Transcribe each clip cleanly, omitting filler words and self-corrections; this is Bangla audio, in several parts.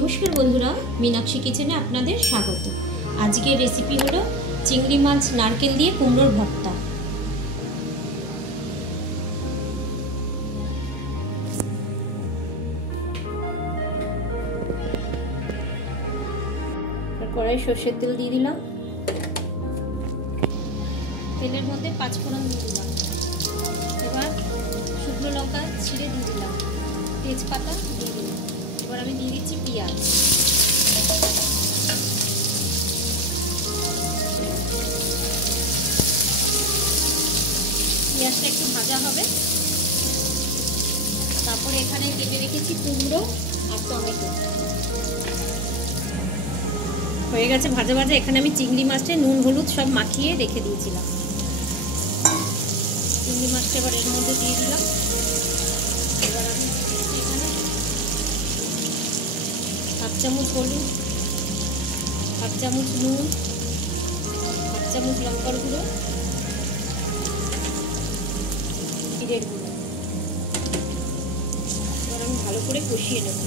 नमस्कार बंधुरा मीनाक्षी किचेने आपनादेर स्वागत। आजकेर रेसिपि हलो चिंगड़ी माछ नारकेल दिए कुमड़ोर भर्ता। कड़ाई सर्षेर तेल दिए दिलाम, तेलेर मध्य पाँचफोड़न दिए दिलाम, एबार शुकनो लंका छिड़े दिए दिलाम, तेजपाता दिए दिलाम, এবার আমি দিয়ে দিচ্ছি পেঁয়াজ। পেঁয়াজটা একটু ভাজা হবে, তারপরে এখানে কেটে রেখেছি কুমড়ো আর টমেটো। হয়ে গেছে ভাজা ভাজা। এখানে আমি চিংড়ি মাছে নুন হলুদ সব মাখিয়ে রেখে দিয়েছিলাম। চিংড়ি মাছটা এবার এর মধ্যে দিয়ে দিলাম। এবার আমি এখানে हाफ चामच हलुद, हाफ चामच नुन, हाफ चामच लंकार गुঁড়ো, জিরের গুঁড়ো। এবার আমি ভালো করে কষিয়ে নেব।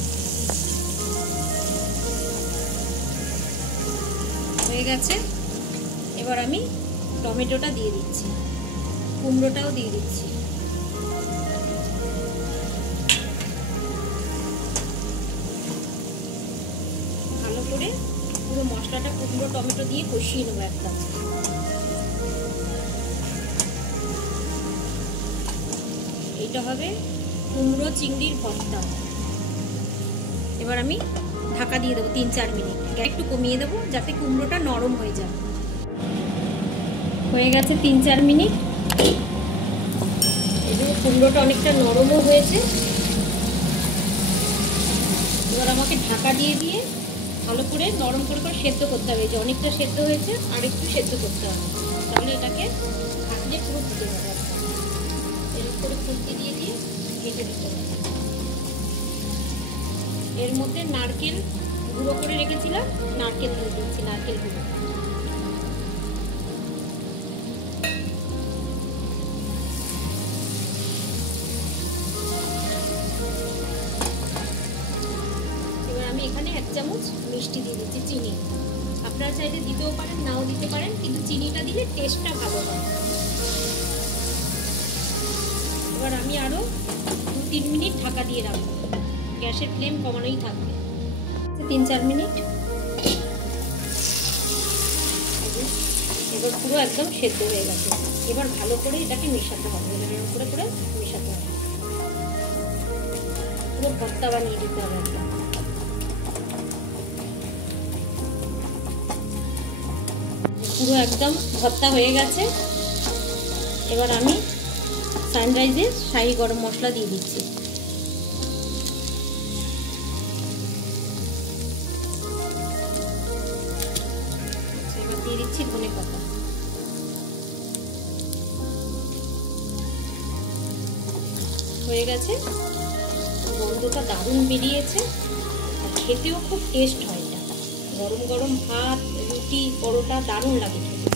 হয়ে গেছে। এবার আমি টমেটোটা দিয়ে দিচ্ছি, কুমড়োটাও দিয়ে দিচ্ছি। করে পুরো মশলাটা কুমড়ো টমেটো দিয়ে কষিয়ে নেব একদম। এটা হবে কুমড়ো চিংড়ির ভর্তা। এবার আমি ঢাকা দিয়ে দেবো 3-4 মিনিট। গ্যাস একটু কমিয়ে দেবো যাতে কুমড়োটা নরম হয়ে যায়। হয়ে গেছে 3-4 মিনিট। এদিকে কুমড়োটা অনেকটা নরমও হয়েছে। এবার আমাকে ঢাকা দিয়ে দিয়ে ভালো করে নরম করে সেদ্ধ করতে হবে। যে অনেকটা সেদ্ধ হয়েছে, আর একটু সেদ্ধ করতে হবে, তাহলে এটাকে ঢাকলে পুরো ফুটে যাবে। এর উপরে ফুটতে দিয়ে দিয়ে ঢেকে দিতে হবে। এর মধ্যে নারকেল গুঁড়ো করে রেখেছিলাম, নারকেল দিয়ে দিচ্ছি, নারকেল গুঁড়ো। এখানে 1 চামচ মিষ্টি দিয়ে দিচ্ছি, চিনি। আপনারা চাইলে দিতেও পারেন, নাও দিতে পারেন, কিন্তু চিনিটা দিলে টেস্টটা ভালো হয়। এবার আমি আরো 2-3 মিনিট ঢাকা দিয়ে রাখবো। গ্যাসের ফ্লেম কমানোই থাকবে। 3-4 মিনিট। এবার পুরো একদম সেদ্ধ হয়ে গেছে। এবার ভালো করে এটাকে মেশাতে হবে, এরকম করে করে মেশাতে হবে। পুরো ভর্তা বানিয়ে দিতে হবে একদম। পুরো একদম ভর্তা হয়ে গেছে। এবার আমি সানরাইজের শাহি গরম মশলা দিয়ে দিচ্ছি। এবার দিয়ে দিচ্ছি ধনে পাতা। হয়ে গেছে। গন্ধটা দারুণ বেরিয়েছে, আর খেতেও খুব টেস্ট হয়। এটা গরম গরম ভাত, রুটি, পরোটা দারুণ লাগে খেতে।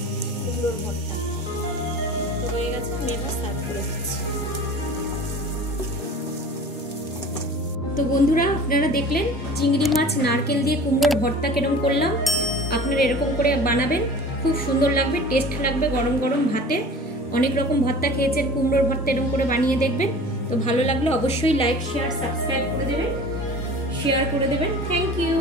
কুমড়োর ভর্তা তো হয়ে গেছে। আমি এবার সার্ভ করে দিচ্ছি। তো বন্ধুরা, আপনারা দেখলেন চিংড়ি মাছ নারকেল দিয়ে কুমড়োর ভর্তা কেরম করলাম। আপনারা এরকম করে বানাবেন, খুব সুন্দর লাগবে, টেস্ট লাগবে গরম গরম ভাতে। অনেক রকম ভর্তা খেয়েছেন, কুমড়োর ভর্তা এরকম করে বানিয়ে দেখবেন। তো ভালো লাগলে অবশ্যই লাইক, শেয়ার, সাবস্ক্রাইব করে দেবেন, শেয়ার করে দেবেন। Thank you.